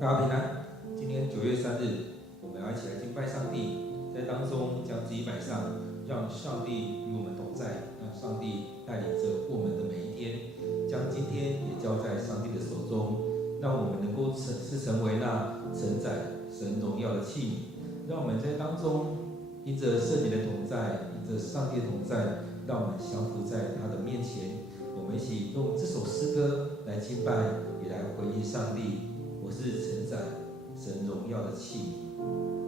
大家平安。今天9月3日，我们要一起来敬拜上帝，在当中将自己摆上，让上帝与我们同在，让上帝带领着我们的每一天，将今天也交在上帝的手中，让我们能够成为那承载神荣耀的器皿。让我们在当中因着圣灵的同在，因着上帝的同在，让我们降服在他的面前。我们一起用这首诗歌来敬拜，也来回应上帝。我是承载神荣耀的器皿。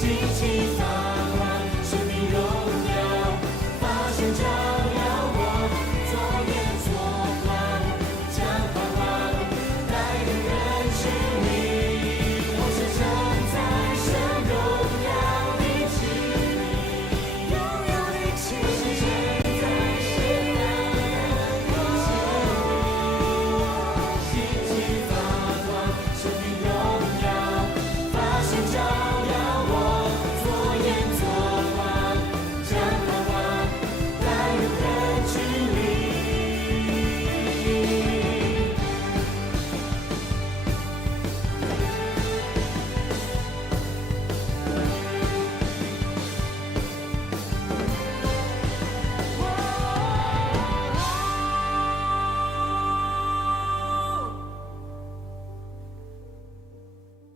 心情发光，生命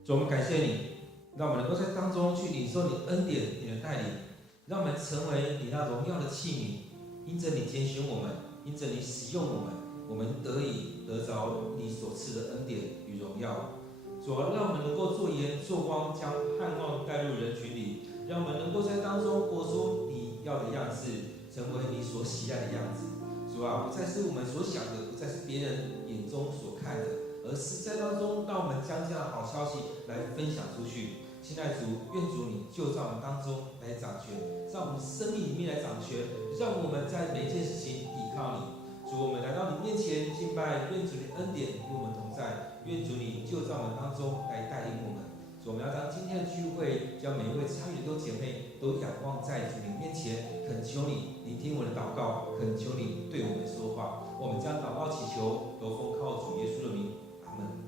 主，我们感谢你，让我们能够在当中去领受你恩典、你的带领，让我们成为你那荣耀的器皿。因着你拣选我们，因着你使用我们，我们得以得着你所赐的恩典与荣耀。主啊，让我们能够做盐做光，将盼望带入人群里，让我们能够在当中活出你要的样式，成为你所喜爱的样子。主啊，不再是我们所想的，不再是别人眼中所看的，而是在当中让我们将这样的好消息来分享出去。亲爱的主，愿主你就在我们当中来掌权，在我们生命里面来掌权，让我们在每件事情依靠你。主，我们来到你面前敬拜，愿主你恩典与我们同在，愿主你就在我们当中来带领我们。主，我们要将今天的聚会，将每一位参与的弟兄姐妹都仰望在主你面前，恳求你聆听我的祷告，恳求你对我们说话。我们将祷告祈求，都奉靠主耶稣的名，阿门。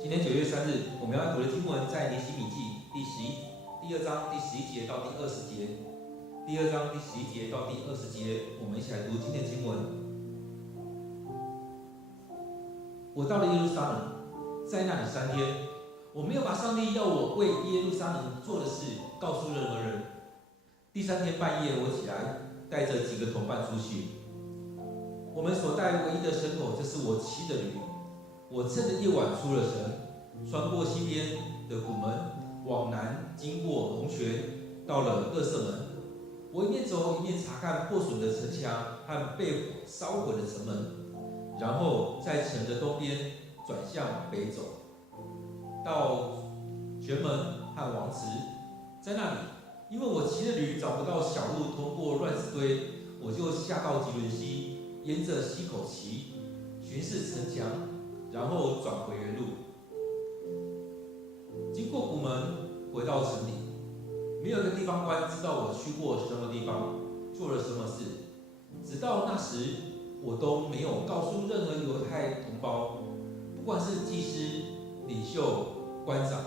今天9月3日，我们要读的经文在尼希米记第2章第11节到第20节。第2章第11节到第20节，我们一起来读今天的经文。我到了耶路撒冷，在那里3天，我没有把上帝要我为耶路撒冷做的事告诉任何人。第3天半夜，我起来，带着几个同伴出去。我们所带唯一的牲口，就是我骑的驴。我趁着夜晚出了城，穿过西边的谷门，往南经过龙泉，到了勒色门。我一面走一面查看破损的城墙和被火烧毁的城门，然后在城的东边转向北走，到泉门和王池。在那里，因为我骑的驴找不到小路通过乱石堆，我就下到吉伦溪，沿着溪口骑，巡视城墙，然后转回原路，经过谷门，回到城里。没有一个地方官知道我去过什么地方，做了什么事。直到那时，我都没有告诉任何犹太同胞，不管是祭司、领袖、官长，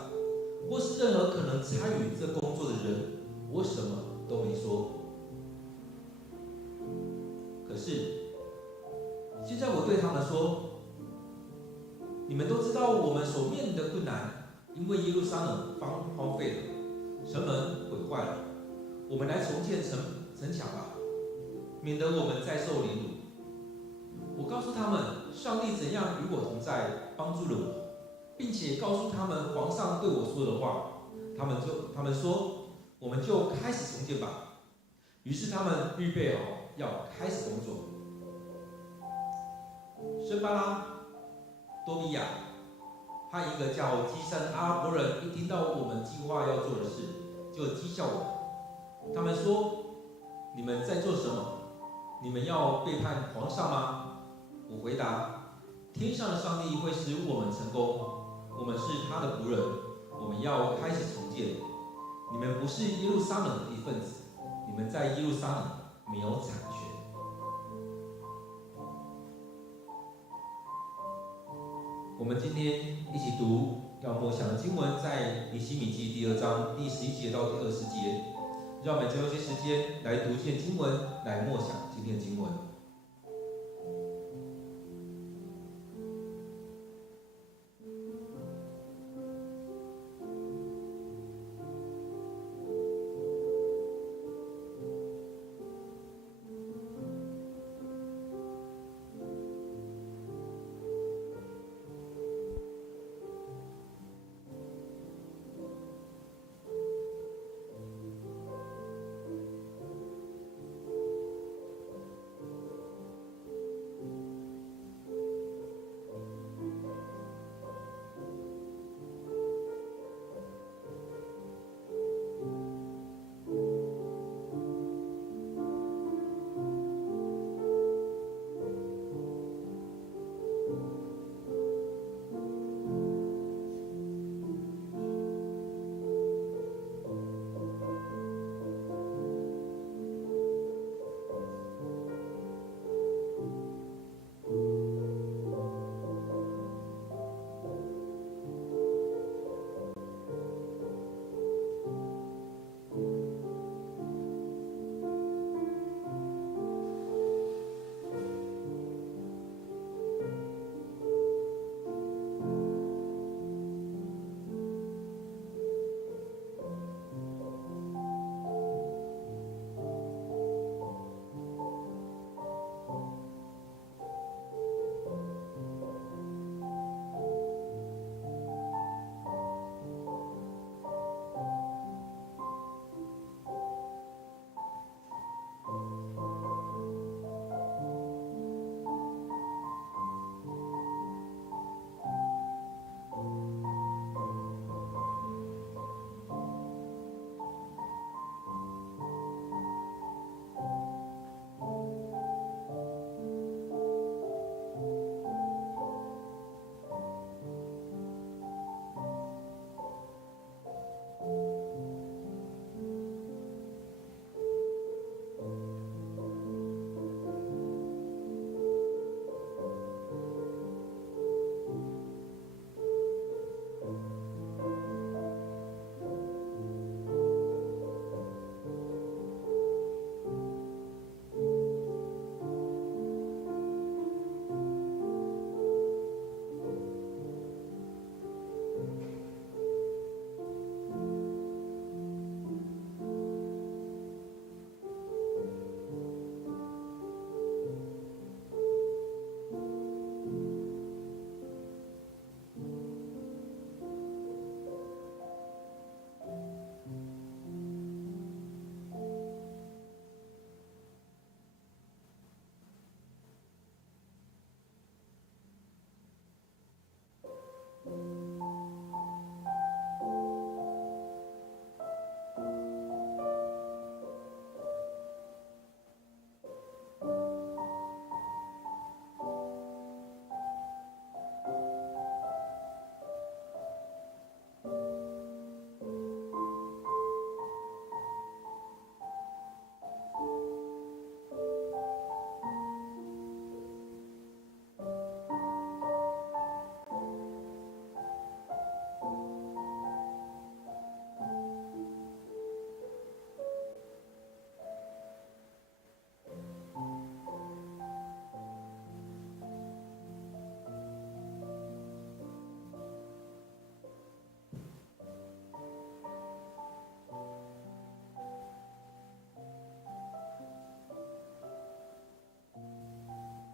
或是任何可能参与这工作的人，我什么都没说。可是，现在我对他们说，你们都知道我们所面临的困难，因为耶路撒冷荒废了，城门毁坏了，我们来重建城墙吧，免得我们再受凌辱。我告诉他们，上帝怎样与我同在，帮助了我，并且告诉他们皇上对我说的话。他们说，我们就开始重建吧。于是他们预备好要开始工作。申巴拉、多比亚和一个叫基珊的阿拉伯人一听到我们计划要做的事，就讥笑我们。他们说：“你们在做什么？你们要背叛皇上吗？”我回答：“天上的上帝会使我们成功，我们是他的仆人，我们要开始重建。你们不是耶路撒冷的一份子，你们在耶路撒冷没有产权。”我们今天一起读要默想的经文，在尼希米记第2章第11节到第20节。让我们用一些时间来读这些经文，来默想今天的经文。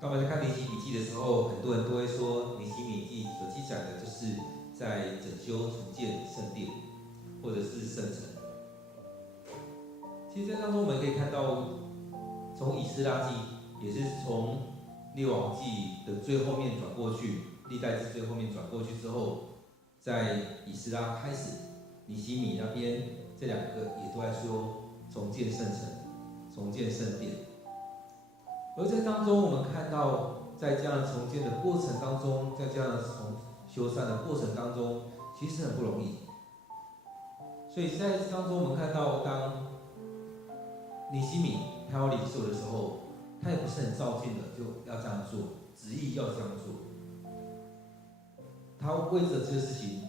当我们在看尼希米记的时候，很多人都会说，尼希米记所记载的就是在整修重建圣殿，或者是圣城。其实，在当中我们可以看到，从以斯拉记，也是从列王记的最后面转过去，历代志最后面转过去之后，在以斯拉开始，尼希米那边这两个也都在说重建圣城、重建圣殿。而在当中，我们看到，在这样的重建的过程当中，在这样的修缮的过程当中，其实很不容易。所以在当中，我们看到，当尼希米他要领受的时候，他也不是很照进的就要这样做，执意要这样做。他为着这个事情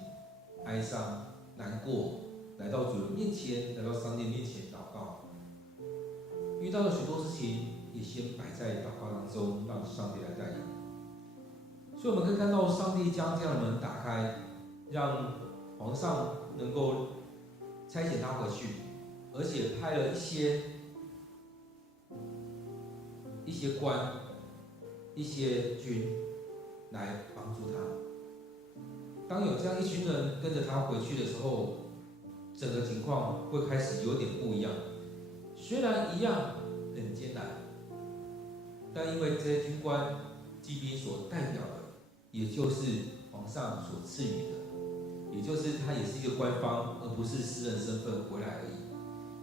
哀伤、难过，来到主人面前，来到上帝面前祷告。遇到了许多事情，也先摆在祷告当中，让上帝来带领。所以我们可以看到，上帝将这样的门打开，让皇上能够差遣他回去，而且派了一些官、一些军来帮助他。当有这样一群人跟着他回去的时候，整个情况会开始有点不一样。虽然一样很艰难，但因为这些军官、骑兵所代表的，也就是皇上所赐予的，也就是他也是一个官方，而不是私人身份回来而已，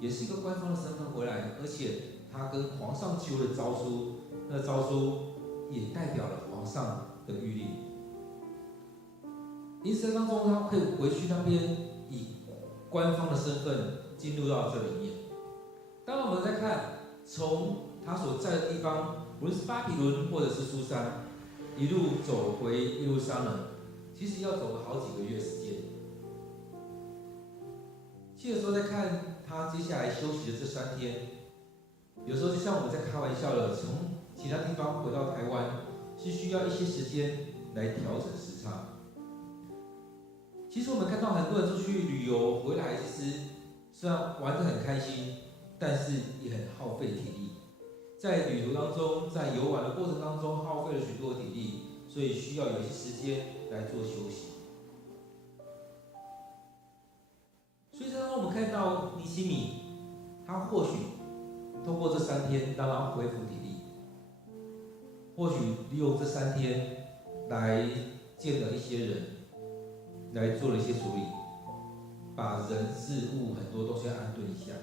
也是一个官方的身份回来，而且他跟皇上求的诏书，那诏书也代表了皇上的谕令。因此当中，他可以回去那边以官方的身份进入到这里面。当然，我们再看从他所在的地方，无论是巴比伦或者是苏珊，一路走回耶路撒冷，其实要走了好几个月时间。有时候在看他接下来休息的这3天，有时候就像我们在开玩笑了，从其他地方回到台湾，是需要一些时间来调整时差。其实我们看到很多人出去旅游回来，其实虽然玩得很开心，但是也很耗费体力。在旅途当中，在游玩的过程当中，耗费了许多的体力，所以需要有一些时间来做休息。所以，当我们看到尼希米，他或许通过这3天让他恢复体力，或许利用这3天来见了一些人，来做了一些处理，把人事物很多东西安顿一下。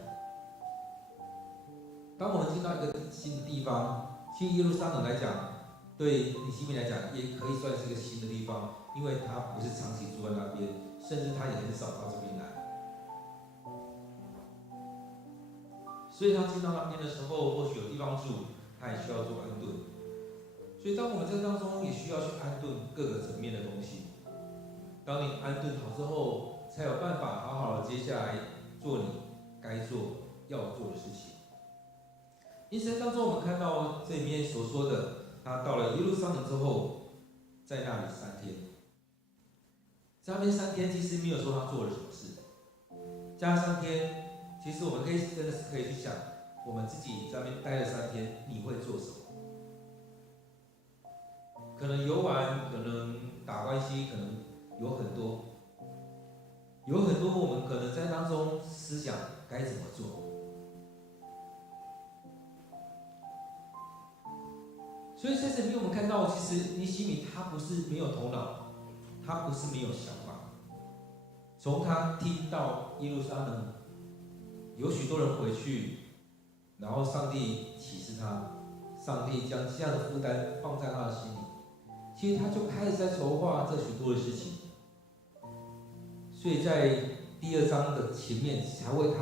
当我们进到一个新的地方，其实耶路撒冷来讲，对尼希米来讲也可以算是一个新的地方，因为他不是长期住在那边，甚至他也很少到这边来。所以他进到那边的时候，或许有地方住，他也需要做安顿。所以当我们在当中也需要去安顿各个层面的东西。当你安顿好之后，才有办法好好的接下来做你该做要做的事情。因此当中我们看到这里面所说的，他到了耶路撒冷之后，在那里3天。在那边3天其实没有说他做了什么事，加3天，其实我们真的是可以去想，我们自己在那边待了3天，你会做什么？可能游玩，可能打关系，可能有很多我们可能在当中思想该怎么做。所以在这里我们看到，其实尼希米他不是没有头脑，他不是没有想法。从他听到耶路撒冷有许多人回去，然后上帝启示他，上帝将这样的负担放在他的心里，其实他就开始在筹划这许多的事情。所以在第2章的前面才会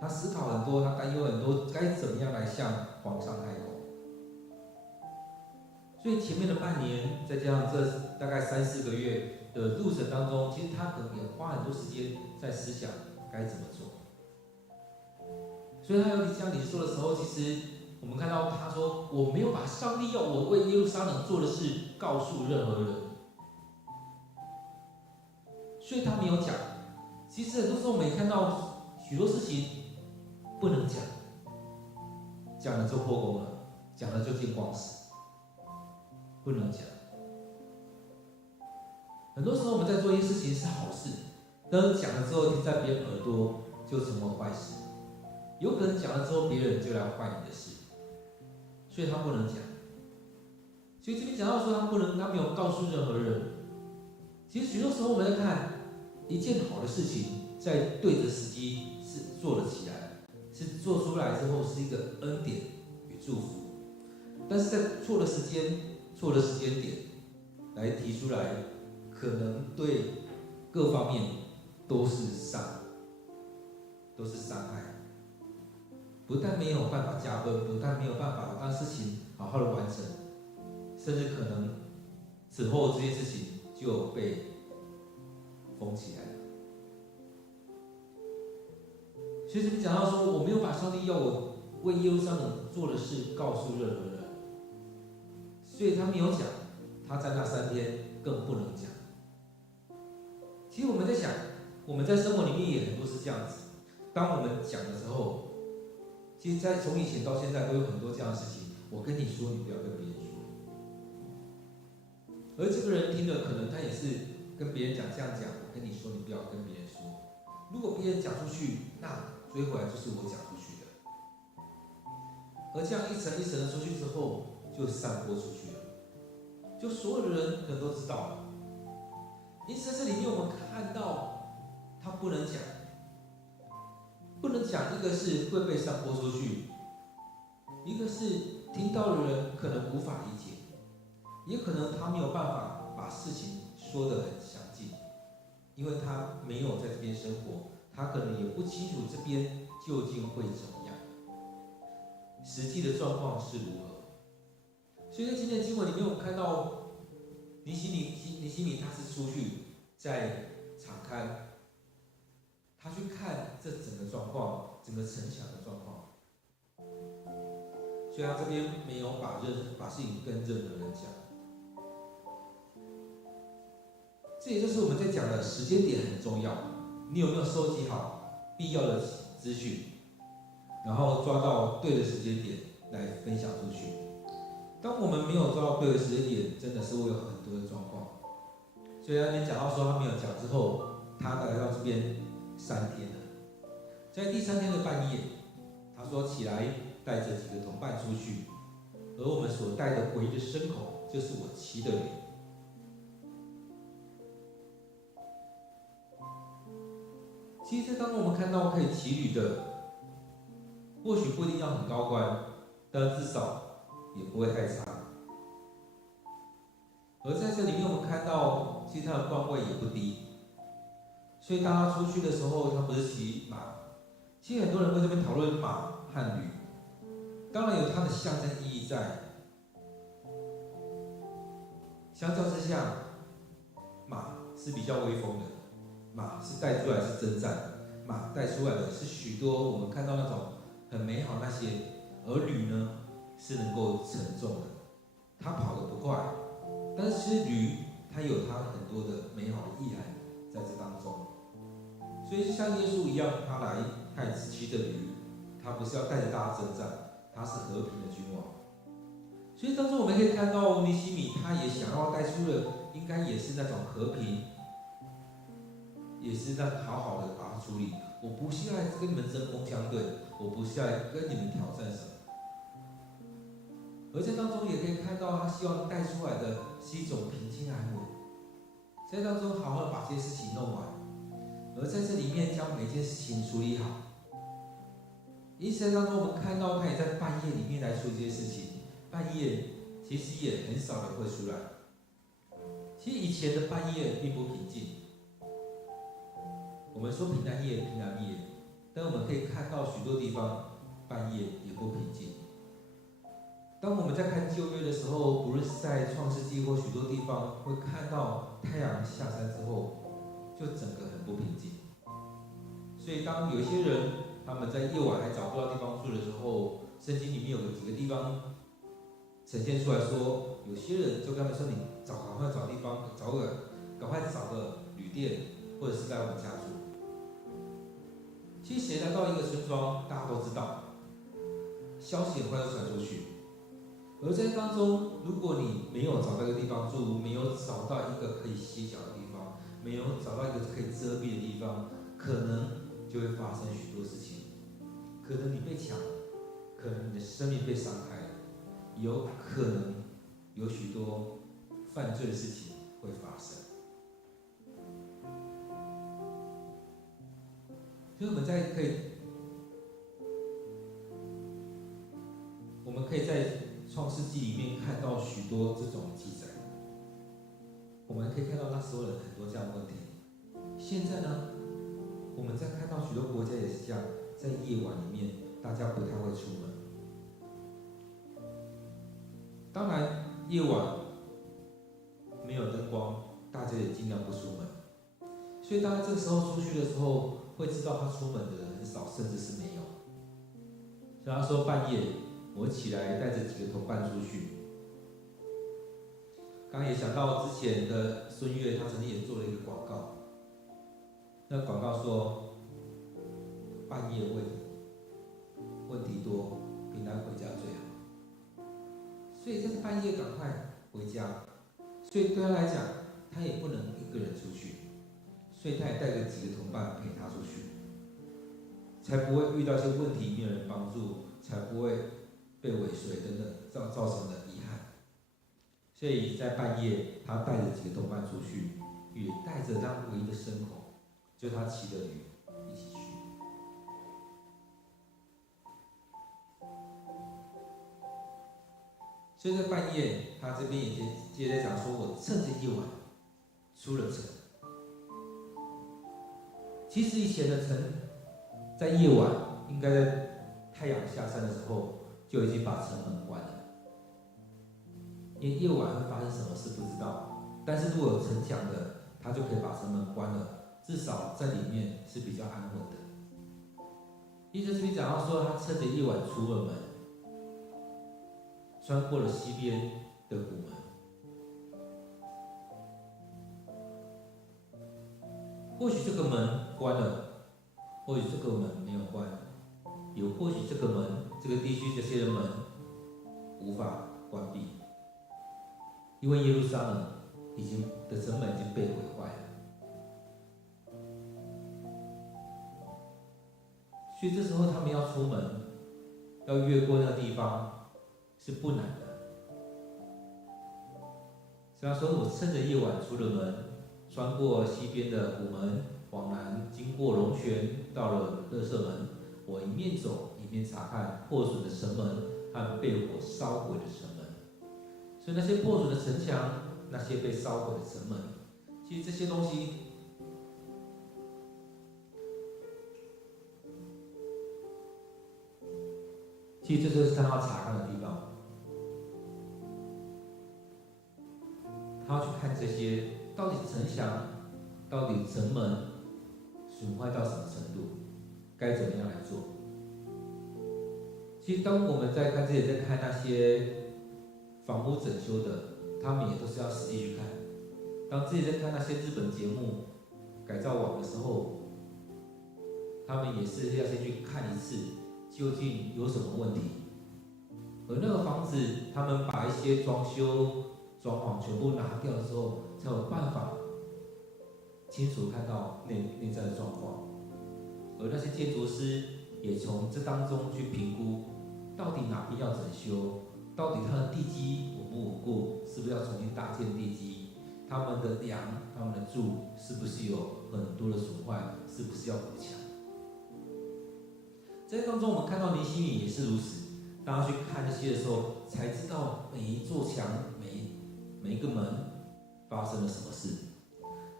他思考很多，他担忧很多，该怎么样来向皇上开口。所以前面的半年，再加上这大概3、4个月的路程当中，其实他可能也花很多时间在思想该怎么做。所以他有这样领受的时候，其实我们看到他说：“我没有把上帝要我为耶路撒冷做的事告诉任何人。”所以他没有讲。其实很多时候我们也看到许多事情不能讲，讲了就破功了，讲了就见光死。不能讲。很多时候我们在做一些事情是好事，但是讲了之后听在别人耳朵就成为坏事，有可能讲了之后别人就来坏你的事，所以他不能讲。所以这边讲到说他没有告诉任何人。其实许多时候我们在看一件好的事情，在对的时机是做了起来，是做出来之后是一个恩典与祝福，但是在错的时间、错的时间点来提出来，可能对各方面都是伤害。不但没有办法加分，不但没有办法让事情好好的完成，甚至可能此后这件事情就被封起来了。所以这边讲到说，我没有把上帝要我为耶路撒冷做的事告诉任何人，所以他没有讲，他在那3天更不能讲。其实我们在想，我们在生活里面也很多是这样子。当我们讲的时候，其实在从以前到现在都有很多这样的事情。我跟你说，你不要跟别人说。而这个人听了，可能他也是跟别人讲这样讲。我跟你说，你不要跟别人说。如果别人讲出去，那追回来就是我讲出去的。而这样一层一层的出去之后，就散播出去了，就所有的人可能都知道了。因此在这里面我们看到，他不能讲，不能讲，一个是会被散播出去，一个是听到的人可能无法理解，也可能他没有办法把事情说得很详尽，因为他没有在这边生活，他可能也不清楚这边究竟会怎么样，实际的状况是如何。所以在今天的经文里面，我们看到尼希米他是出去在场看，他去看这整个状况，整个城墙的状况，所以他这边没有把事情跟任何人讲。这也就是我们在讲的时间点很重要，你有没有收集好必要的资讯，然后抓到对的时间点来分享出去。当我们没有抓到对的时间点，真的是会有很多的状况。所以那边讲到说他没有讲之后，他来到这边3天了。在第3天的半夜，他说起来带着几个同伴出去，而我们所带的唯一的牲口就是我骑的驴。其实当我们看到可以骑驴的，或许不一定要很高官，但至少也不会太差。而在这里面，我们看到，其实他的官位也不低。所以当他出去的时候，他不是骑马。其实很多人会这边讨论马和驴，当然有它的象征意义在。相较之下，马是比较威风的，马是带出来是征战，马带出来的是许多我们看到那种很美好那些，而驴呢是能够沉重的，它跑得不快。但是其实驴它有它很多的美好的意涵在这当中，所以就像耶稣一样，他来，他也是骑着驴，他不是要带着大家征战，他是和平的君王。所以当中我们可以看到尼希米，他也想要带出的，应该也是那种和平，也是那好好的把它处理。我不是要来跟你们针锋相对，我不是要来跟你们挑战什么。而在当中也可以看到，他希望带出来的是一种平静安稳，在当中好好的把这些事情弄完，而在这里面将每件事情处理好。因此在当中我们看到他也在半夜里面来处理这些事情，半夜其实也很少人会出来。其实以前的半夜并不平静，我们说平安夜，但我们可以看到许多地方半夜也不平静。当我们在看旧约的时候，不论是在创世纪或许多地方，会看到太阳下山之后，就整个很不平静。所以当有一些人他们在夜晚还找不到地方住的时候，圣经里面有几个地方呈现出来说，有些人就跟他们说：“你赶快找地方，赶快找个旅店，或者是在我们家住。”其实谁来到一个村庄，大家都知道，消息很快就传出去。而在当中，如果你没有找到一个地方住，没有找到一个可以歇脚的地方，没有找到一个可以遮蔽的地方，可能就会发生许多事情。可能你被抢了，可能你的生命被伤害了，有可能有许多犯罪的事情会发生。所以我们可以在创世纪里面看到许多这种记载。我们可以看到那时候有很多这样的问题。现在呢，我们在看到许多国家也是这样，在夜晚里面，大家不太会出门。当然，夜晚没有灯光，大家也尽量不出门。所以大家这个时候出去的时候，会知道他出门的人很少，甚至是没有。所以他说半夜我起来带着几个同伴出去。刚刚也想到之前的孙悦，他曾经也做了一个广告。那广告说，半夜问题多，平安回家最好。所以在半夜赶快回家。所以对他来讲，他也不能一个人出去，所以他也带着几个同伴陪他出去，才不会遇到一些问题没有人帮助，才不会被尾随等等造成的遗憾。所以在半夜，他带着几个同伴出去，也带着那唯一的牲口，就他骑的驴一起去。所以在半夜，他这边也接着讲说，我趁着夜晚出了城。其实以前的城，在夜晚应该在太阳下山的时候就已经把城门关了。因为夜晚会发生什么事不知道，但是如果有城墙的，他就可以把城门关了，至少在里面是比较安稳的。因为这边讲到说，他趁着夜晚出了门，穿过了西边的谷门。或许这个门关了，或许这个门没有关，也或许这个门，这个地区这些的门无法关闭，因为耶路撒冷的城门已经被毁坏了。所以这时候他们要出门，要越过那个地方是不难的。所以他说：“我趁着夜晚出了门，穿过西边的谷门，往南经过龙泉，到了垃圾门。我一面走一面查看破损的城门和被火烧毁的城门。所以那些破损的城墙，那些被烧毁的城门，其实这些东西，其实这就是他要查看的地方。他要去看这些到底城墙、到底城门损坏到什么程度，该怎么样来做。其实当我们在看这些，在看那些房屋整修的，他们也都是要实际去看。当自己在看那些日本节目改造网的时候，他们也是要先去看一次，究竟有什么问题。而那个房子，他们把一些装修、装潢全部拿掉的时候，才有办法清楚看到内在的状况。而那些建筑师也从这当中去评估，到底哪边要整修，到底它的地基稳不稳固，是不是要重新搭建地基，他们的梁、他们的柱是不是有很多的损坏，是不是要补强。在当中，我们看到尼希米也是如此。大家去看这些的时候，才知道每一座墙、每一个门发生了什么事。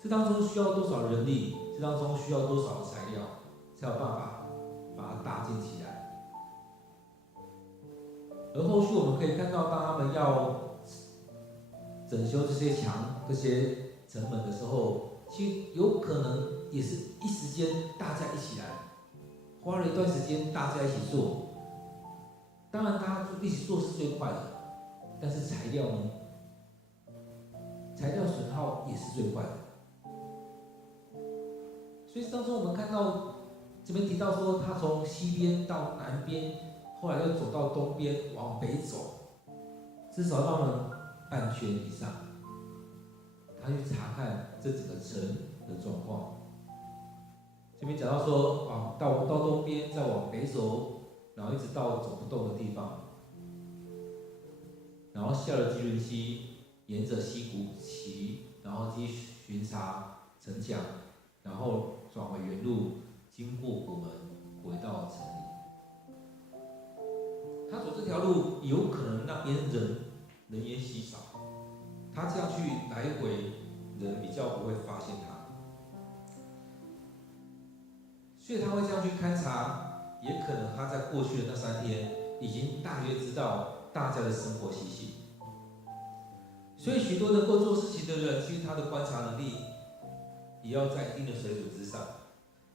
这当中需要多少人力？这当中需要多少的材料，才有办法把它搭建起来。而后续我们可以看到，当他们要整修这些墙、这些城门的时候，其实有可能也是一时间大家一起来，花了一段时间大家一起做。当然，大家一起做是最快的，但是材料呢？材料损耗也是最快的。所以当中我们看到这边提到说，他从西边到南边，后来又走到东边往北走。至少绕了半圈以上，他去查看这整个城的状况。这边讲到说，到东边，再往北走，然后一直到走不动的地方，然后下了基伦溪，沿着溪谷骑，然后继续巡查城墙，然后转回原路，经过谷门，回到城里。他走这条路，有可能那边人烟稀少，他这样去来回，人比较不会发现他。所以他会这样去勘察，也可能他在过去的那3天已经大约知道大家的生活习性。所以许多能够做事情的人，其实他的观察能力也要在一定的水准之上。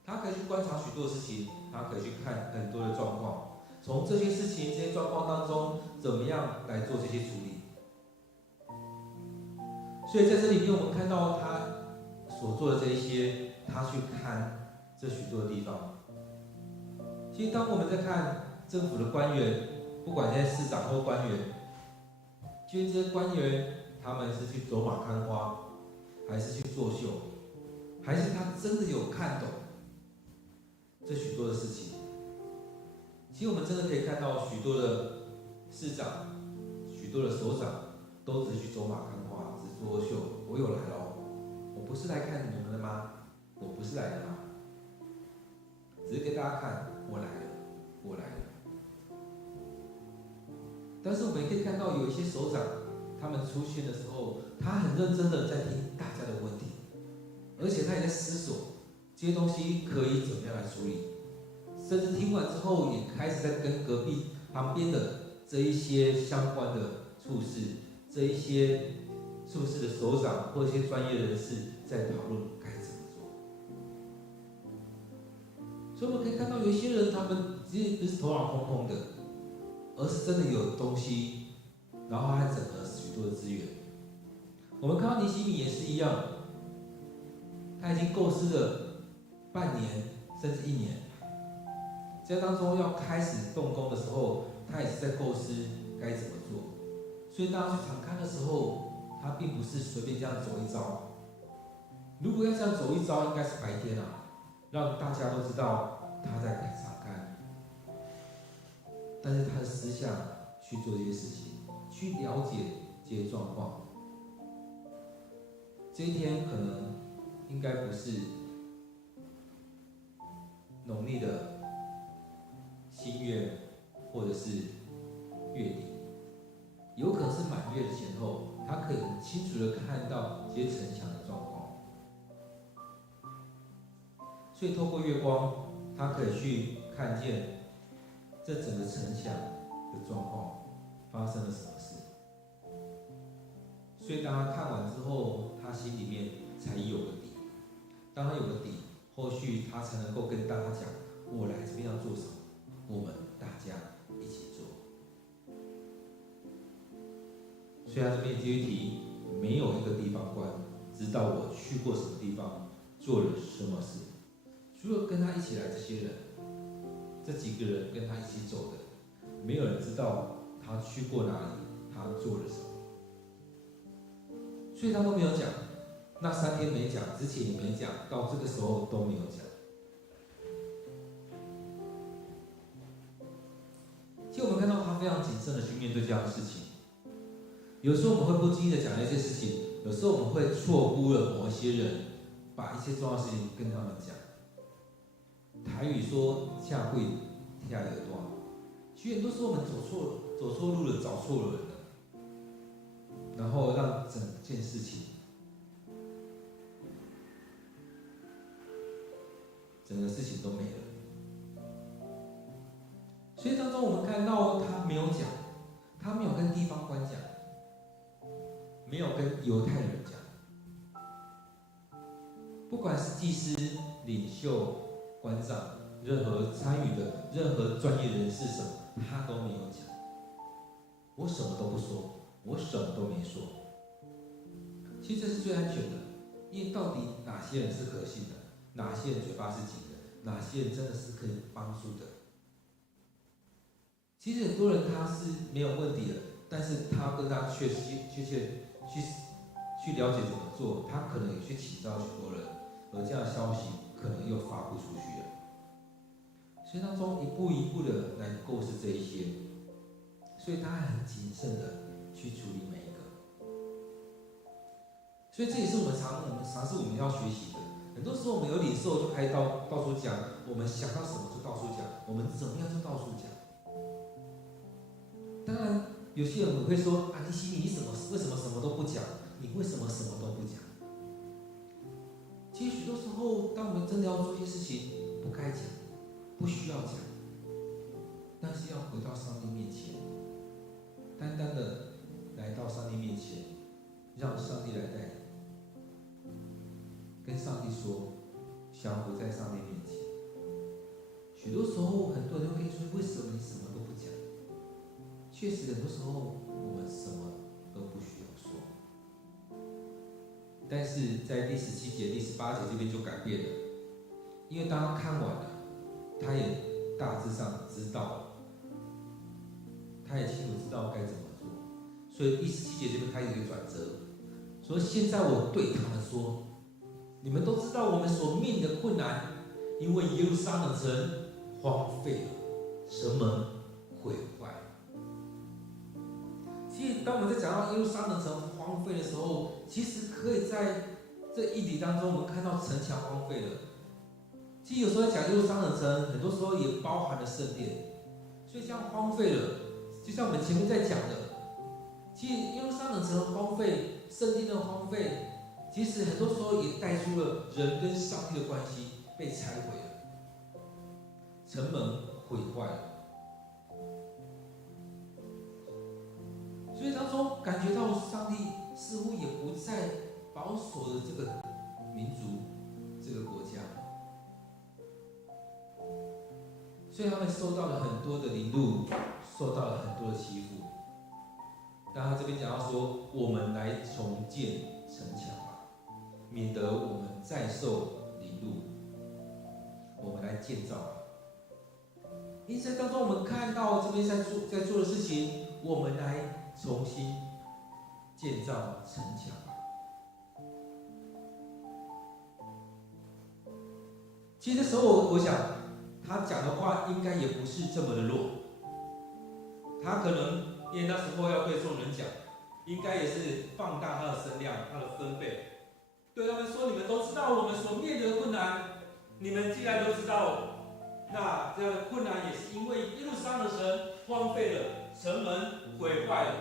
他可以去观察许多的事情，他可以去看很多的状况，从这些事情、这些状况当中，怎么样来做这些处理。所以在这里面，我们看到他所做的这一些，他去看这许多的地方。其实，当我们在看政府的官员，不管现在市长或官员，其实这些官员他们是去走马看花，还是去作秀，还是他真的有看懂这许多的事情？其实我们真的可以看到许多的市长、许多的首长都只是去走马看花，只作秀。我有来了，我不是来看你们的吗？我不是来的吗？只是给大家看，我来了，我来了。但是我们也可以看到，有一些首长，他们出现的时候，他很认真的在听大家的问题，而且他也在思索这些东西可以怎么样来处理，甚至听完之后，也开始在跟隔壁旁边的这一些相关的处事，这一些处事的首长或一些专业人士在讨论该怎么做。所以我们可以看到，有一些人他们其实不是头脑空空的，而是真的有东西，然后还整合许多的资源。我们看到尼希米也是一样，他已经构思了半年甚至1年，在当中要开始动工的时候，他也是在构思该怎么做。所以大家去场勘的时候，他并不是随便这样走一遭。如果要这样走一遭，应该是白天啊，让大家都知道他在场勘。但是他是私下去做这些事情，去了解这些状况。这一天可能应该不是农历的新月或者是月底，有可能是满月的前后，他可以很清楚的看到这些城墙的状况。所以透过月光，他可以去看见这整个城墙的状况发生了什么事。所以当他看完之后，他心里面才有个底。当他有个底，后续他才能够跟大家讲，我来这边要做什么，我们大家一起做。所以他这边第一题，没有一个地方官知道我去过什么地方，做了什么事。除了跟他一起来这些人，这几个人跟他一起走的，没有人知道他去过哪里，他做了什么。所以他都没有讲，那3天没讲，之前也没讲，到这个时候都没有讲。其实我们看到他非常谨慎的去面对这样的事情。有时候我们会不经意的讲一些事情，有时候我们会错估了某一些人，把一些重要的事情跟他们讲。台语说“下跪跳耳朵”，其实很多时候我们走错路了，找错了人了，然后让整件事情，整个事情都没了。所以当中我们看到他没有讲，他没有跟地方官讲，没有跟犹太人讲，不管是祭司、领袖、官长，任何参与的任何专业人士什么，他都没有讲。我什么都不说，我什么都没说。其实这是最安全的，因为到底哪些人是可信的，哪些人嘴巴是紧的，哪些人真的是可以帮助的。其实很多人他是没有问题的，但是他跟他确切去了解怎么做，他可能也去请教许多人，而这样的消息可能又发布出去了。所以当中一步一步的来构思这一些，所以他还很谨慎的去处理每一个。所以这也是我们尝试我们要学习的。很多时候我们有领受就开始到处讲，我们想到什么就到处讲，我们怎么样就到处讲。当然，有些人会说啊，尼西米，你为什么什么都不讲？你为什么什么都不讲？其实许多时候，当我们真的要做一些事情，不该讲，不需要讲，但是要回到上帝面前，单单的来到上帝面前，让上帝来带领，跟上帝说，降服在上帝面前。许多时候，很多人会跟你说，为什么你什么都不讲？确实，很多时候我们什么都不需要说。但是在第17节、第18节这边就改变了，因为当他看完了，他也大致上知道了，他也清楚知道该怎么做，所以第17节这边开始一个转折，说现在我对他们说，你们都知道我们所面的困难，因为耶路撒冷城荒废了，城门毁坏了。其实，当我们在讲到耶路撒冷城荒废的时候，其实可以在这一礼当中，我们看到城墙荒废了。其实有时候在讲耶路撒冷城，很多时候也包含了圣殿，所以这样荒废了，就像我们前面在讲的，其实耶路撒冷城荒废，圣殿的荒废，其实很多时候也带出了人跟上帝的关系被拆毁了，城门毁坏了。所以当中感觉到上帝似乎也不再保守了这个民族、这个国家，所以他们受到了很多的凌辱，受到了很多的欺负。但他这边讲到说，我们来重建城墙吧，免得我们再受凌辱。我们来建造吧。因此当中我们看到这边在做的事情，我们来重新建造城墙吧。其实这时候我想，他讲的话应该也不是这么的弱。他可能因为那时候要对众人讲，应该也是放大他的声量，他的分贝，对他们说：你们都知道我们所面对的困难，你们既然都知道，那这样的困难也是因为耶路撒冷城荒废了，城门毁坏了。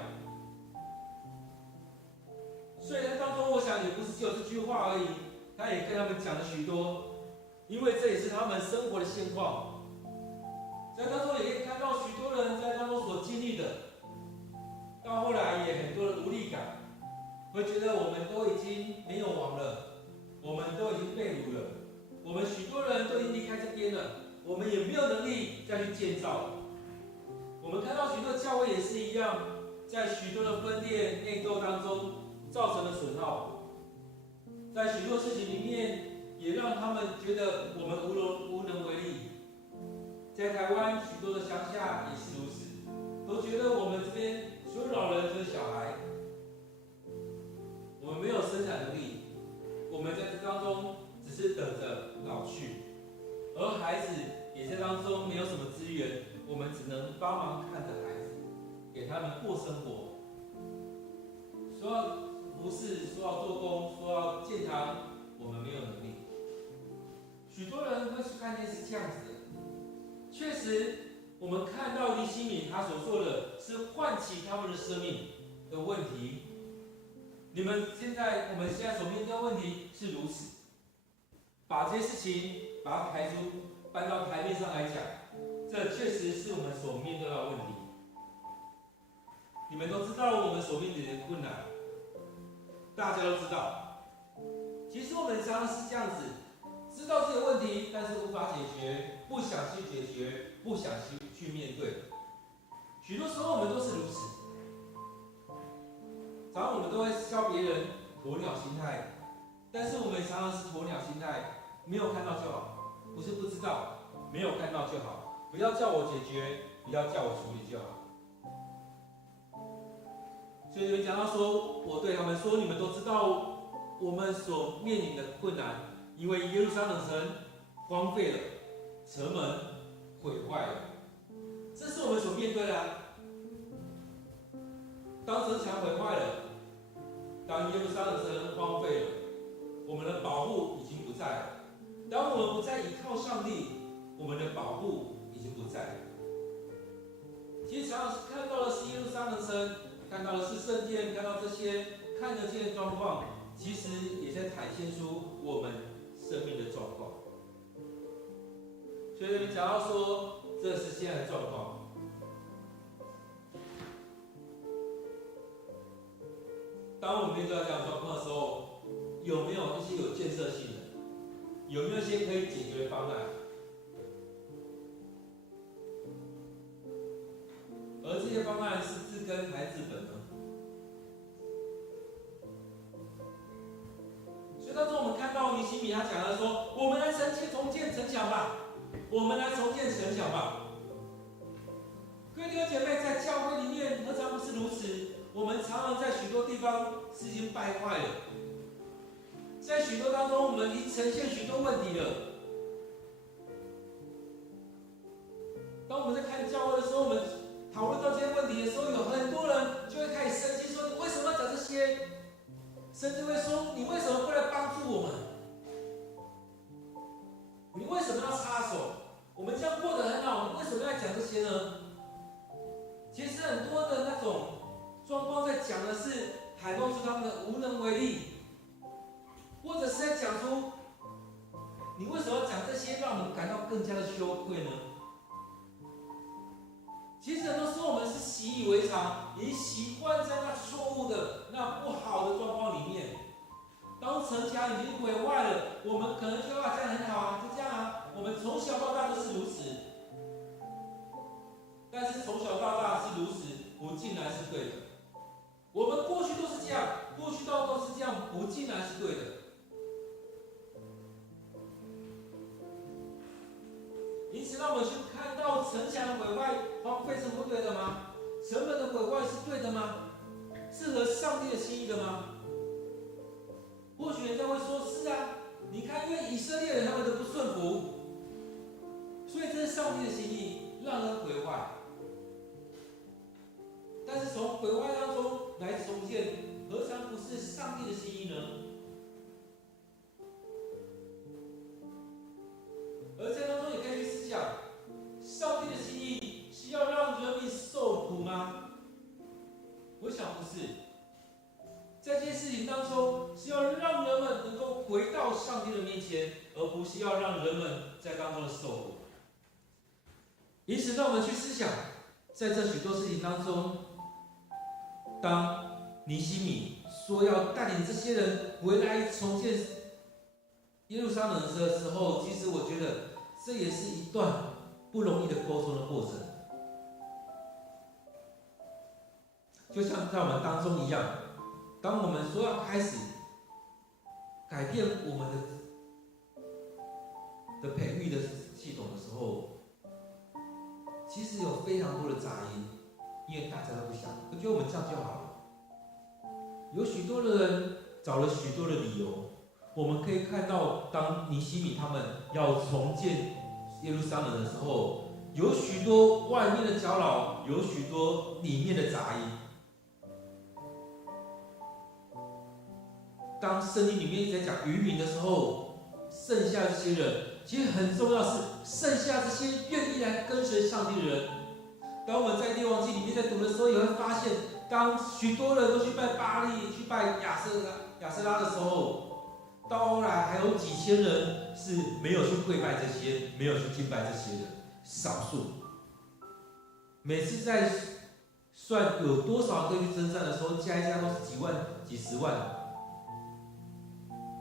所以在当中，我想也不是只有这句话而已，他也跟他们讲了许多，因为这也是他们生活的现况。在当中也可以看到许多人在当中所经历的，到后来也很多的无力感，会觉得我们都已经没有王了，我们都已经被掳了，我们许多人都已经离开这边了，我们也没有能力再去建造了。我们看到许多教会也是一样，在许多的分裂内斗当中造成了损耗，在许多事情里面也让他们觉得我们无能为力。在台湾许多的乡下也是如此，都觉得我们这边所有老人就是小孩，我们没有生产能力，我们在这当中只是等着老去，而孩子也在当中没有什么资源，我们只能帮忙看着孩子，给他们过生活。说要服侍，说要做工，说要建堂，我们没有能力。许多人会去看见是这样子的。确实，我们看到尼西米他所做的是唤起他们的生命的问题。我们现在所面对的问题是如此，把这些事情把它搬到台面上来讲，这确实是我们所面对的问题。你们都知道我们所面对的困难，大家都知道。其实我们常常是这样子，知道这个问题，但是无法解决，不想去解决，不想去面对。许多时候我们都是如此。常常我们都会笑别人鸵鸟心态，但是我们常常是鸵鸟心态，没有看到就好，不是不知道，没有看到就好，不要叫我解决，不要叫我处理就好。所以有人讲到说，我对他们说，你们都知道我们所面临的困难，因为耶路撒冷城荒废了，城门毁坏了，这是我们所面对的啊。当城墙毁坏了，当耶路撒冷城荒废了，我们的保护已经不在了。当我们不再依靠上帝，我们的保护已经不在了。其实常常看到的是耶路撒冷城，看到的是圣殿，看到这些看得见的状况，其实也在展现出我们生命的状况。所以这边讲到说，这是现在的状况。当我们面对到这样的状况的时候，有没有一些有建设性的？有没有一些可以解决的方案？而这些方案是治根还是治本呢？所以当中我们看到尼希米他讲的说：“我们来重建城墙吧，我们来重建城墙吧。”各位弟兄姐妹，在教会里面何尝不是如此？我们常常在许多地方是已经败坏了，在许多当中我们已经呈现许多问题了。当我们在看教会的时候，我们讨论到这些问题的时候，有很多人就会开始生气，说：“你为什么要讲这些？”甚至会说：“你为什么不来帮助我们？你为什么要插手？我们这样过得很好，你为什么要讲这些呢？”其实很多的那种状况在讲的是海露出他们的无能为力，或者是在讲出你为什么要讲这些，让我们感到更加的羞愧呢？其实很多时候我们是习以为常，已经习惯在那错误的、那不好的状况里面。当城墙已经毁坏了，我们可能就这样很好啊，就这样啊，我们从小到大都是如此。但是从小到大是如此，不尽然是对的。我们过去都是这样，过去都是这样，不尽然是对的。因此，让我们去看到城墙的毁坏、荒废是不对的吗？城门的毁坏是对的吗？是合上帝的心意的吗？或许人家会说：“是啊，你看，因为以色列人他们的不顺服，所以这是上帝的心意，让人毁坏。”但是从毁坏当中来重建，何尝不是上帝的心意呢？而在当中也可以去思想，上帝的心意是要让人民受苦吗？我想不是。在这件事情当中，是要让人们能够回到上帝的面前，而不是要让人们在当中受苦。因此，让我们去思想，在这许多事情当中，当尼希米说要带领这些人回来重建耶路撒冷的时候，其实我觉得这也是一段不容易的沟通的过程。就像在我们当中一样，当我们说要开始改变我们的培育的系统的时候，其实有非常多的杂音，因为大家都不想，我觉得我们这样就好了。有许多的人找了许多的理由，我们可以看到，当尼希米他们要重建耶路撒冷的时候，有许多外面的搅扰，有许多里面的杂音。当圣经里面一直在讲渔民的时候，剩下这些人，其实很重要是剩下这些愿意来跟随上帝的人。当我们在列王记里面在读的时候，也会发现，当许多人都去拜巴力、去拜亚瑟拉的时候，到后来还有几千人是没有去跪拜这些，没有去敬拜这些的，少数。每次在算有多少人可以去征战的时候，加一加都是几万、几十万。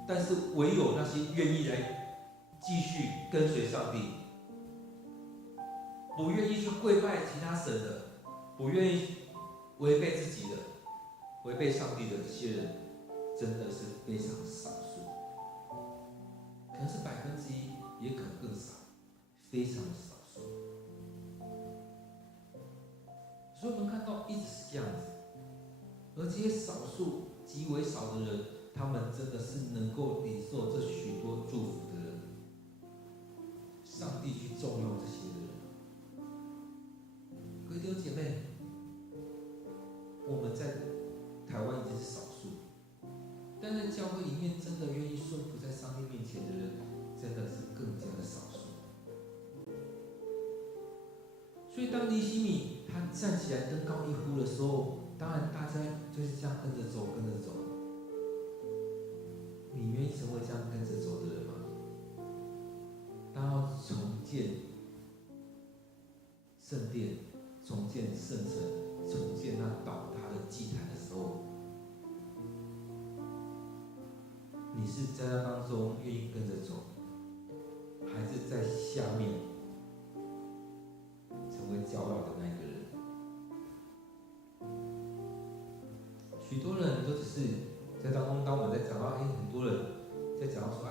但是唯有那些愿意来继续跟随上帝，不愿意去跪拜其他神的，不愿意违背自己的、违背上帝的这些人，真的是非常少数，可能是1%，也可能更少，非常的少数。所以我们看到一直是这样子。而这些少数极为少的人，他们真的是能够领受这许多祝福的人。上帝去重用这些人。各位弟兄姐妹，我们在台湾已经是少数，但在教会里面真的愿意顺服在上帝面前的人，真的是更加的少数。所以当尼希米他站起来登高一呼的时候，当然大家就是这样跟着走，跟着走。你愿意成为这样跟着走的人吗？当要重建圣殿、重建圣城、重建那倒塌的祭坛的时候，你是在那当中愿意跟着走，还是在下面成为骄傲的那个人？许多人都只是在当中，当我们在讲到，很多人在讲到说，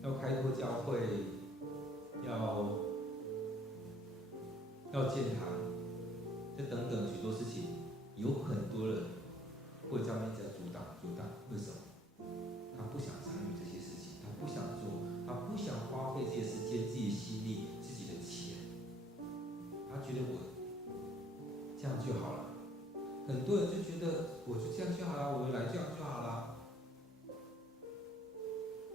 要开拓教会，要建堂，这等等许多事情，有很多人会在面前阻挡。为什么？他不想参与这些事情，他不想做，他不想花费自己的时间、自己的心力、自己的钱。他觉得我这样就好了。很多人就觉得我就这样就好了，我来这样就好了。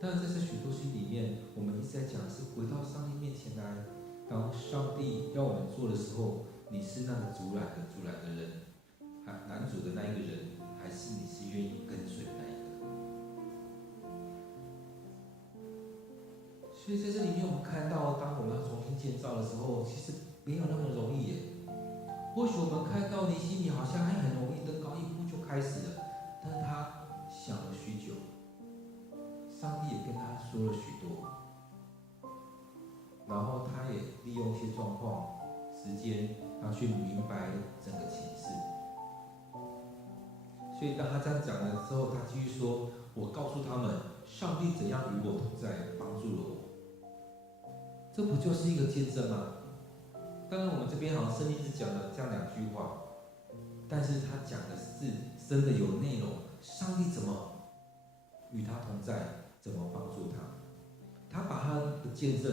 但是在这许多事里面，我们一直在讲是回到上帝面前来。当上帝要我们做的时候，你是那个阻拦的人，拦阻的那一个人，还是你是愿意跟随的那一个？所以在这里面，我们看到，当我们要重新建造的时候，其实没有那么容易耶。或许我们看到尼希米好像还很容易登高一呼就开始了，但是他想了许久，上帝也跟他说了许多，然后他也利用一些状况、时间，他去明白整个情势。所以当他这样讲了之后，他继续说：“我告诉他们，上帝怎样与我同在，帮助了我。”这不就是一个见证吗？当然，我们这边好像圣经只讲了这样2句话，但是他讲的是真的有内容。上帝怎么与他同在，怎么帮助他？他把他的见证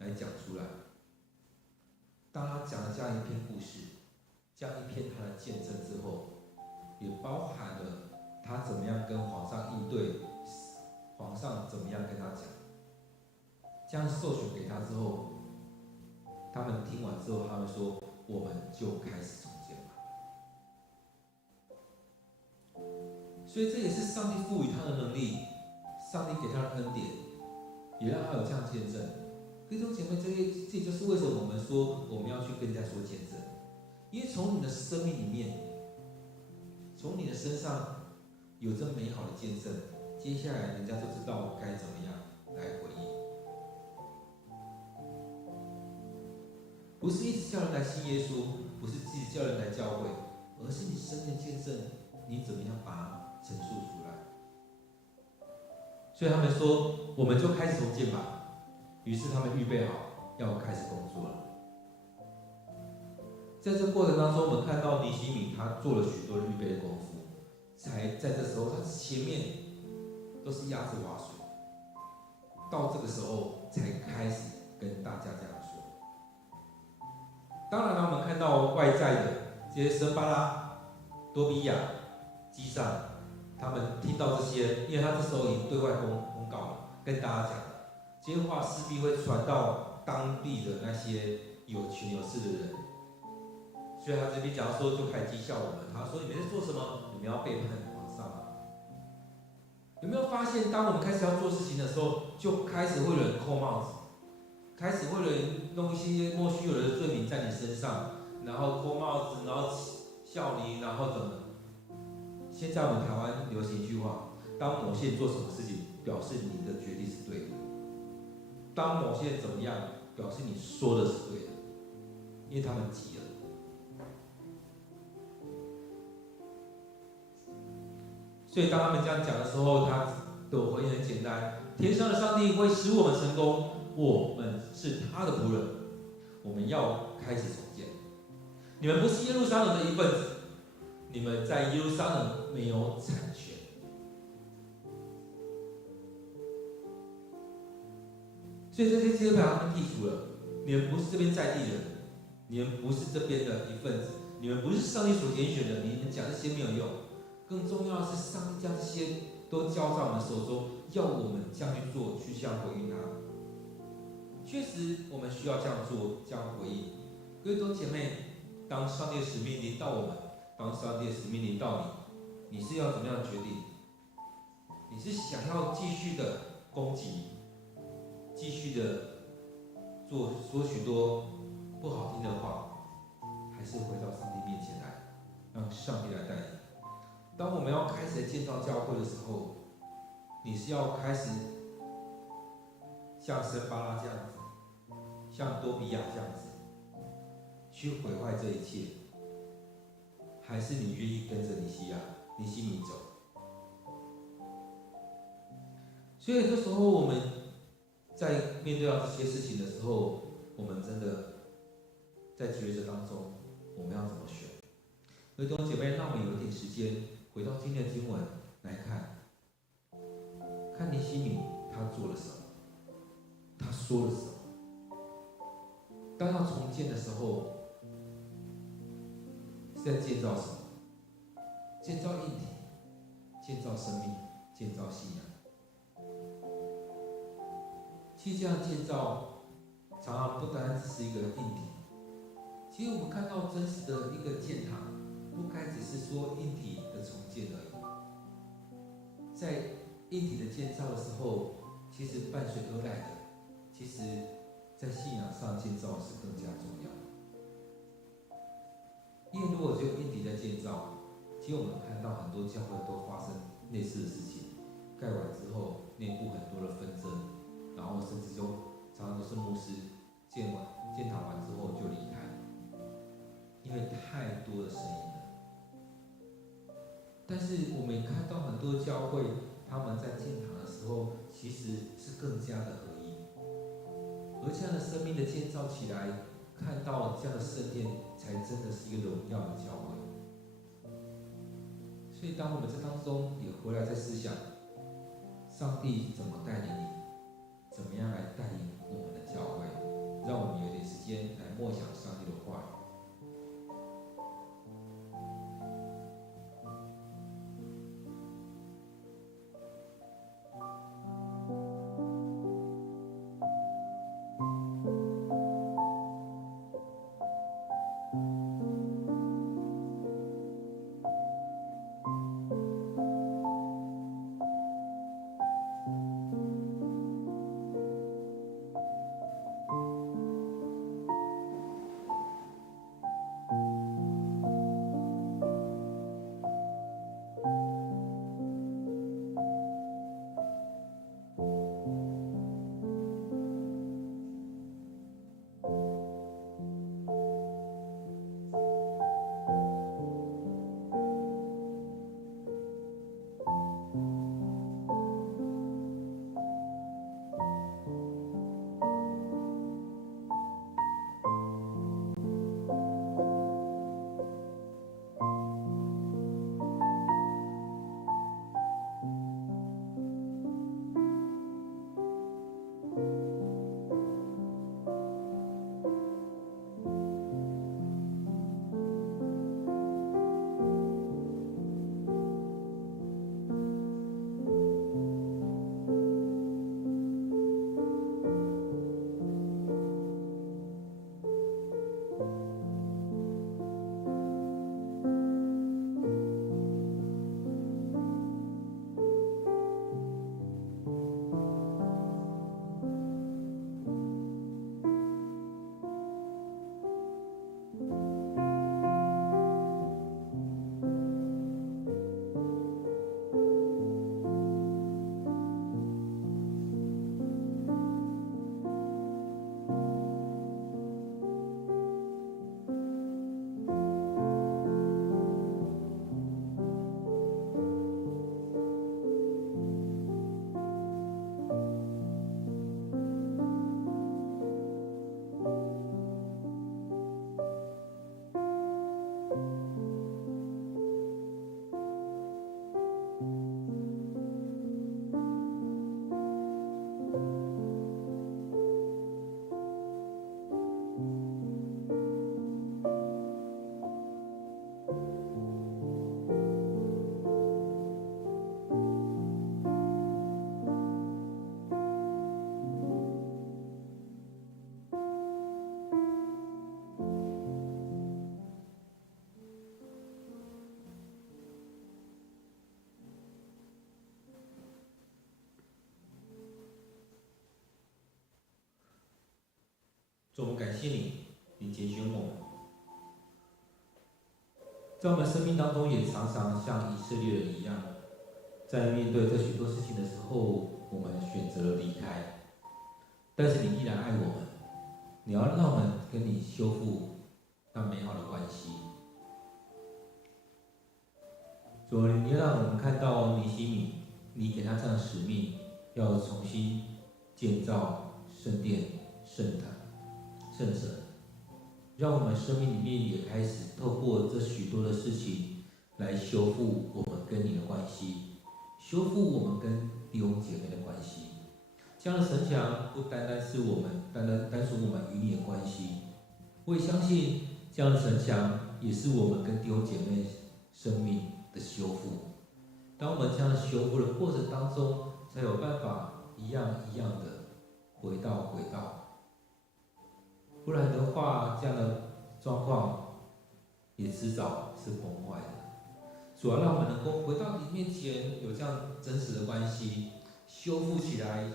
来讲出来。当他讲了这样一篇故事，这样一篇他的见证之后，也包含了他怎么样跟皇上应对，皇上怎么样跟他讲。这样授权给他之后，他们听完之后，他们说：“我们就开始重建吧。”所以这也是上帝赋予他的能力，上帝给他的恩典，也让他有这样见证。弟兄姐妹，这就是为什么我们说我们要去跟人家说见证，因为从你的生命里面，从你的身上有这美好的见证，接下来人家就知道该怎么样来回应。不是一直叫人来信耶稣，不是一直叫人来教会，而是你生命见证，你怎么样把它陈述出来。所以他们说，我们就开始重建吧。于是他们预备好要开始工作了。在这过程当中，我们看到尼希米他做了许多预备的功夫，才在这时候，他前面都是鸭子划水，到这个时候才开始跟大家这样说。当然了，我们看到外在的这些申巴拉、多比亚、基上，他们听到这些，因为他这时候已经对外公告了，跟大家讲，这些话势必会传到当地的那些有权有势的人，所以他这边讲说就开始讥笑我们，他说你们在做什么？你们要背叛皇上啊！有没有发现，当我们开始要做事情的时候，就开始会有人扣帽子，开始会有人弄一些莫须有的罪名在你身上，然后扣帽子，然后笑你，然后怎么？现在我们台湾流行一句话：当某些人做什么事情，表示你的决定是对的；当某些人怎么样，表示你说的是对的，因为他们急了。所以当他们这样讲的时候，他的回应很简单：天上的上帝会使我们成功，我们是他的仆人，我们要开始重建。你们不是耶路撒冷的一份子，你们在耶路撒冷没有产权。所以这些就把他们剔除了，你们不是这边在地人，你们不是这边的一份子，你们不是上帝所拣选的，你们讲这些没有用。更重要的是，上帝将这些都交在我们手中，要我们这样去做，去这样回应他。确实，我们需要这样做，这样回应。各位弟兄姐妹，当上帝的使命临到我们，当上帝的使命临到你，你是要怎么样决定？你是想要继续的攻击，继续的说许多不好听的话，还是回到上帝面前来，让上帝来带领？当我们要开始建造教会的时候，你是要开始像申巴拉这样子，像多比亚这样子，去毁坏这一切，还是你愿意跟着尼西米走？所以很多时候我们在面对到这些事情的时候，我们真的在抉择当中，我们要怎么选？所以弟兄姐妹，让我们有一点时间回到今天的经文来看，看尼西米他做了什么，他说了什么。当要重建的时候，是在建造什么？建造硬体，建造生命，建造信仰。其实这样建造，常常不单只是一个硬体。其实我们看到真实的一个建堂，不该只是说硬体的重建而已。在硬体的建造的时候，其实伴随而来的，其实在信仰上建造是更加重要的。因为如果只有硬体在建造，其实我们看到很多教会都发生类似的事情，盖完之后内部很多的纷争，然后甚至就常常都是牧师建堂完之后就离开，因为太多的声音了。但是我们也看到很多教会，他们在建堂的时候，其实是更加的合一，而这样的生命的建造起来，看到这样的圣殿，才真的是一个荣耀的教会。所以，当我们在当中也回来再思想，上帝怎么带领你，怎么样来带领我们的教会，让我们有点时间来默想上帝的话语。主，我们感谢你，你拣选我们，在我们生命当中也常常像以色列人一样，在面对这许多事情的时候，我们选择了离开，但是你依然爱我们，你要让我们跟你修复那美好的关系。主，你让我们看到尼希米，你给他这样的使命，要重新建造圣殿、圣坛、圣城，让我们生命里面也开始透过这许多的事情来修复我们跟你的关系，修复我们跟弟兄姐妹的关系。这样的城墙不单单是我们单属我们与你的关系，我也相信这样的城墙也是我们跟弟兄姐妹生命的修复。当我们这样的修复的过程当中，才有办法一样一样的回到轨道。不然的话，这样的状况也迟早是崩坏的。主要让我们能够回到你面前，有这样真实的关系，修复起来，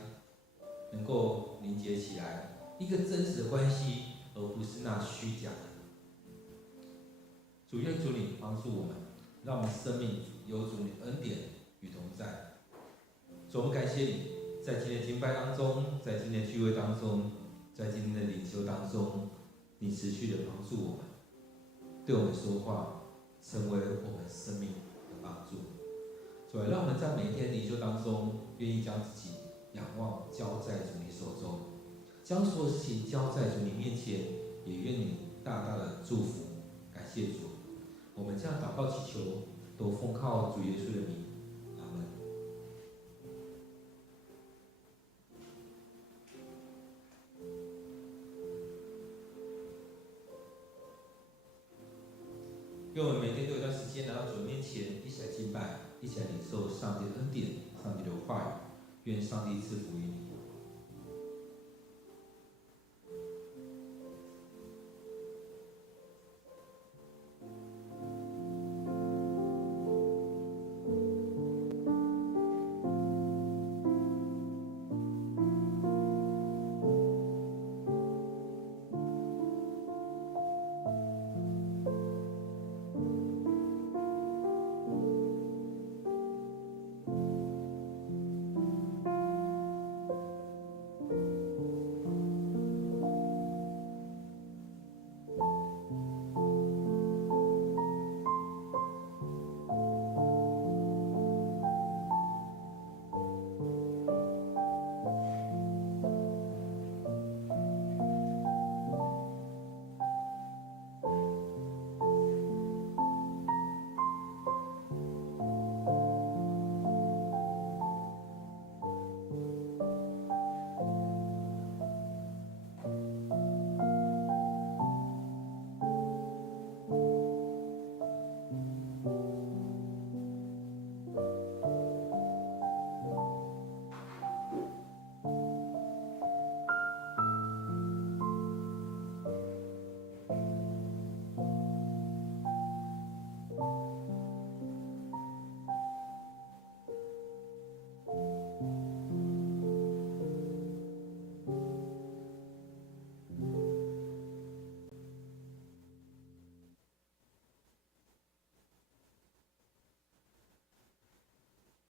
能够凝结起来，一个真实的关系，而不是那虚假的。主，愿主你帮助我们，让我们生命有主你恩典与同在。主，我们感谢你，在今天敬拜当中，在今天聚会当中，在今天的领袖当中，你持续的帮助我们，对我们说话，成为我们生命的帮助。主，让我们在每一天领袖当中，愿意将自己仰望交在主你手中，将所有事情交在主你面前，也愿你大大的祝福。感谢主，我们这样祷告祈求，都奉靠主耶稣的名，阿门。愿我们每天都有一段时间来到主面前，一起来敬拜，一起来领受上帝的恩典、上帝的话语。愿上帝赐福于你。